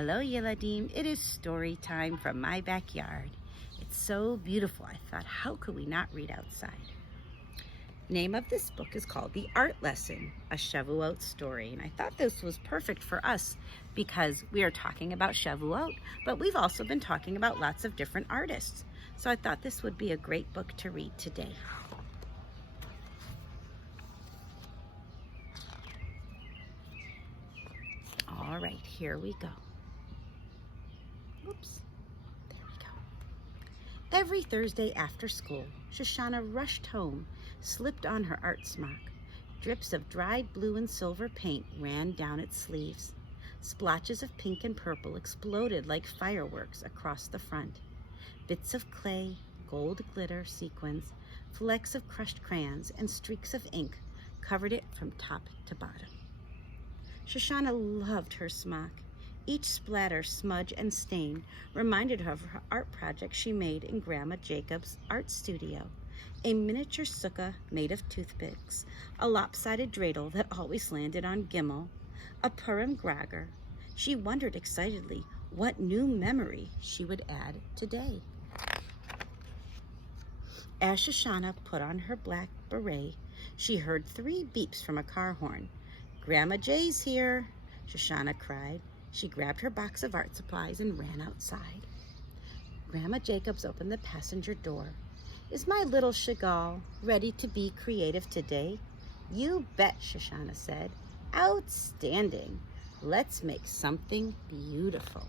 Hello, Yeladim. It is story time from my backyard. It's so beautiful. I thought, how could we not read outside? Name of this book is called The Art Lesson, a Shavuot story. And I thought this was perfect for us because we are talking about Shavuot, but we've also been talking about lots of different artists. So I thought this would be a great book to read today. All right, here we go. Oops, there we go. Every Thursday after school, Shoshana rushed home, slipped on her art smock. Drips of dried blue and silver paint ran down its sleeves. Splotches of pink and purple exploded like fireworks across the front. Bits of clay, gold glitter sequins, flecks of crushed crayons, and streaks of ink covered it from top to bottom. Shoshana loved her smock. Each splatter, smudge, and stain reminded her of her art project she made in Grandma Jacob's art studio. A miniature sukkah made of toothpicks, a lopsided dreidel that always landed on Gimel, a Purim gragger. She wondered excitedly what new memory she would add today. As Shoshana put on her black beret, she heard 3 beeps from a car horn. "Grandma Jay's here," Shoshana cried. She grabbed her box of art supplies and ran outside. Grandma Jacobs opened the passenger door. "Is my little Chagall ready to be creative today?" "You bet," Shoshana said. "Outstanding. Let's make something beautiful."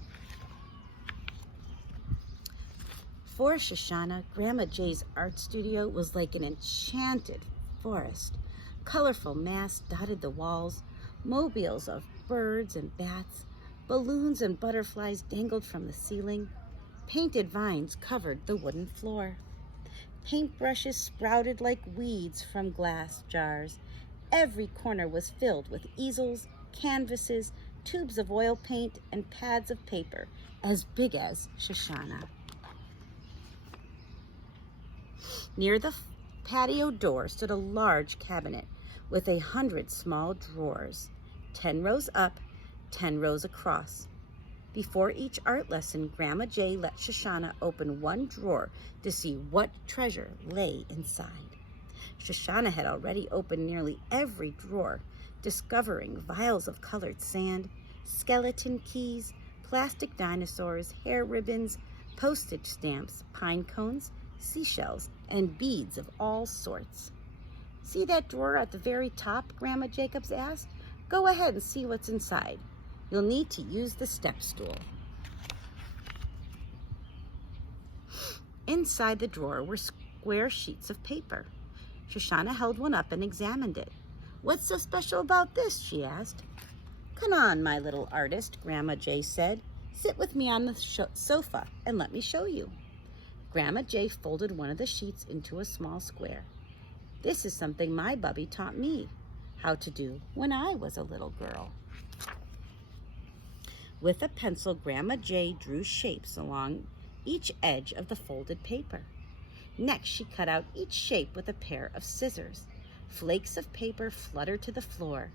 For Shoshana, Grandma Jay's art studio was like an enchanted forest. Colorful masks dotted the walls, mobiles of birds and bats, balloons and butterflies dangled from the ceiling. Painted vines covered the wooden floor. Paintbrushes sprouted like weeds from glass jars. Every corner was filled with easels, canvases, tubes of oil paint, and pads of paper as big as Shoshana. Near the patio door stood a large cabinet with 100 small drawers, 10 rows up, 10 rows across. Before each art lesson, Grandma Jay let Shoshana open one drawer to see what treasure lay inside. Shoshana had already opened nearly every drawer, discovering vials of colored sand, skeleton keys, plastic dinosaurs, hair ribbons, postage stamps, pine cones, seashells, and beads of all sorts. "See that drawer at the very top?" Grandma Jacobs asked. "Go ahead and see what's inside. You'll need to use the step stool." Inside the drawer were square sheets of paper. Shoshana held one up and examined it. "What's so special about this?" she asked. "Come on, my little artist," Grandma Jay said. "Sit with me on the sofa and let me show you." Grandma Jay folded one of the sheets into a small square. "This is something my bubby taught me how to do when I was a little girl." With a pencil, Grandma Jay drew shapes along each edge of the folded paper. Next, she cut out each shape with a pair of scissors. Flakes of paper fluttered to the floor,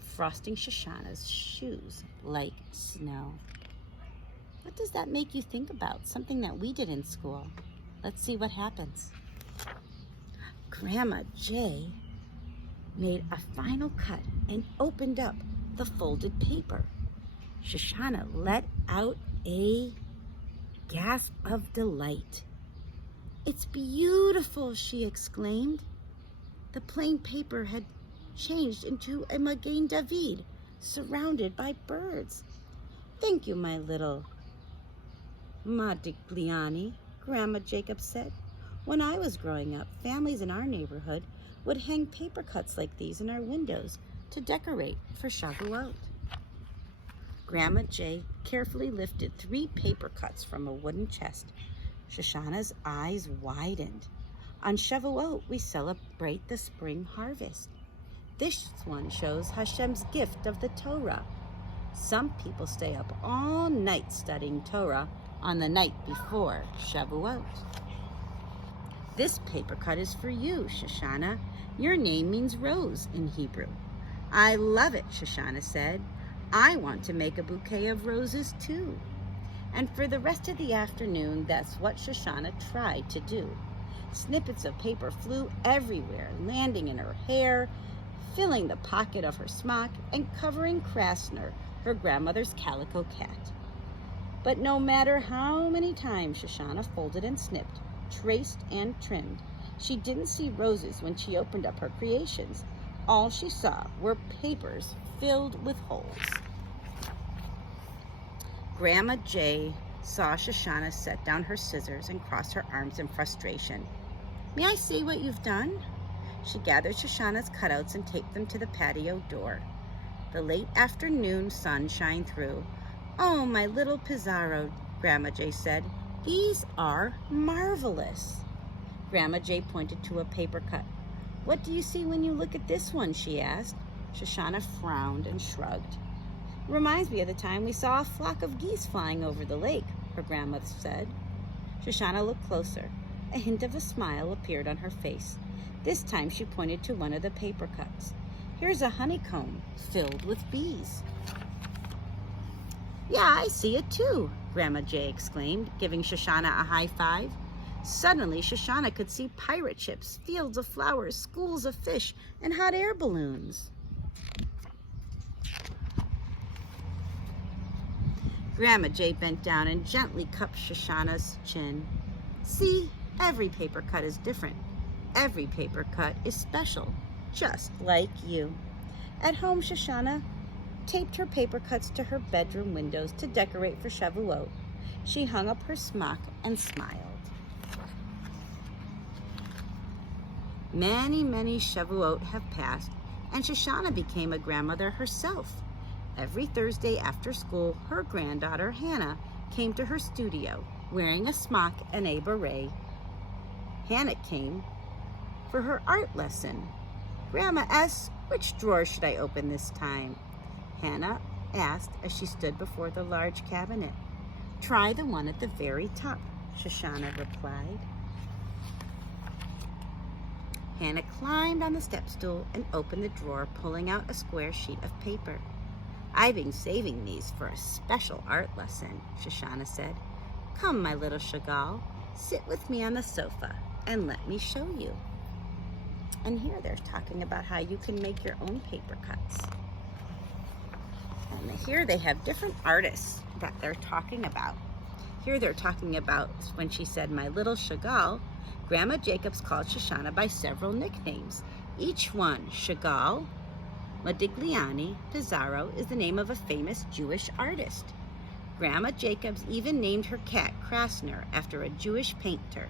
frosting Shoshana's shoes like snow. What does that make you think about? Something that we did in school. Let's see what happens. Grandma Jay made a final cut and opened up the folded paper. Shoshana let out a gasp of delight. "It's beautiful," she exclaimed. The plain paper had changed into a Magen David surrounded by birds. "Thank you, my little Modigliani," Grandma Jacobs said. "When I was growing up, families in our neighborhood would hang paper cuts like these in our windows to decorate for Shavuot." Grandma Jay carefully lifted 3 paper cuts from a wooden chest. Shoshana's eyes widened. "On Shavuot, we celebrate the spring harvest. This one shows Hashem's gift of the Torah. Some people stay up all night studying Torah on the night before Shavuot. This paper cut is for you, Shoshana. Your name means rose in Hebrew." "I love it," Shoshana said. I want to make a bouquet of roses too. And for the rest of the afternoon, that's what Shoshana tried to do. Snippets of paper flew everywhere, landing in her hair, filling the pocket of her smock, and covering Krasner, her grandmother's calico cat. But no matter how many times Shoshana folded and snipped, traced and trimmed, she didn't see roses when she opened up her creations. All she saw were papers filled with holes. Grandma J saw Shoshana set down her scissors and cross her arms in frustration. "May I see what you've done?" She gathered Shoshana's cutouts and taped them to the patio door. The late afternoon sun shined through. "Oh, my little Pizarro," Grandma J said. "These are marvelous." Grandma J pointed to a paper cut. "What do you see when you look at this one?" she asked. Shoshana frowned and shrugged. "Reminds me of the time we saw a flock of geese flying over the lake," her grandmother said. Shoshana looked closer. A hint of a smile appeared on her face. This time she pointed to one of the paper cuts. "Here's a honeycomb filled with bees." "Yeah, I see it too," Grandma J exclaimed, giving Shoshana a high five. Suddenly, Shoshana could see pirate ships, fields of flowers, schools of fish, and hot air balloons. Grandma J bent down and gently cupped Shoshana's chin. "See, every paper cut is different. Every paper cut is special, just like you." At home, Shoshana taped her paper cuts to her bedroom windows to decorate for Shavuot. She hung up her smock and smiled. Many, many Shavuot have passed, and Shoshana became a grandmother herself. Every Thursday after school, her granddaughter, Hannah, came to her studio, wearing a smock and a beret. Hannah came for her art lesson. "Grandma S., which drawer should I open this time?" Hannah asked as she stood before the large cabinet. "Try the one at the very top," Shoshana replied. Hannah climbed on the step stool and opened the drawer, pulling out a square sheet of paper. "I've been saving these for a special art lesson," Shoshana said. "Come, my little Chagall, sit with me on the sofa and let me show you." And here they're talking about how you can make your own paper cuts. And here they have different artists that they're talking about. Here they're talking about when she said, "my little Chagall," Grandma Jacobs called Shoshana by several nicknames. Each one, Chagall, Modigliani, Pizarro, is the name of a famous Jewish artist. Grandma Jacobs even named her cat Krasner after a Jewish painter.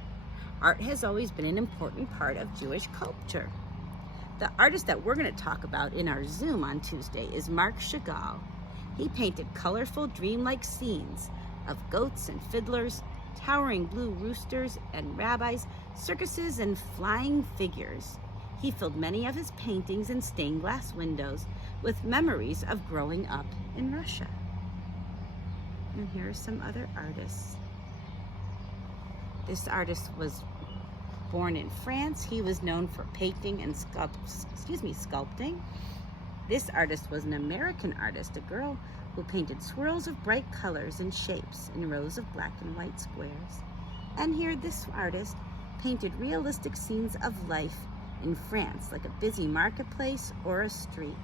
Art has always been an important part of Jewish culture. The artist that we're going to talk about in our Zoom on Tuesday is Marc Chagall. He painted colorful, dreamlike scenes of goats and fiddlers, towering blue roosters and rabbis, circuses and flying figures. He filled many of his paintings in stained glass windows with memories of growing up in Russia. And here are some other artists. This artist was born in France. He was known for painting and sculpting. This artist was an American artist, a girl who painted swirls of bright colors and shapes in rows of black and white squares. And here this artist painted realistic scenes of life in France, like a busy marketplace or a street.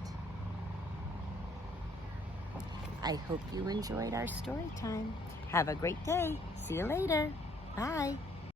I hope you enjoyed our story time. Have a great day. See you later. Bye.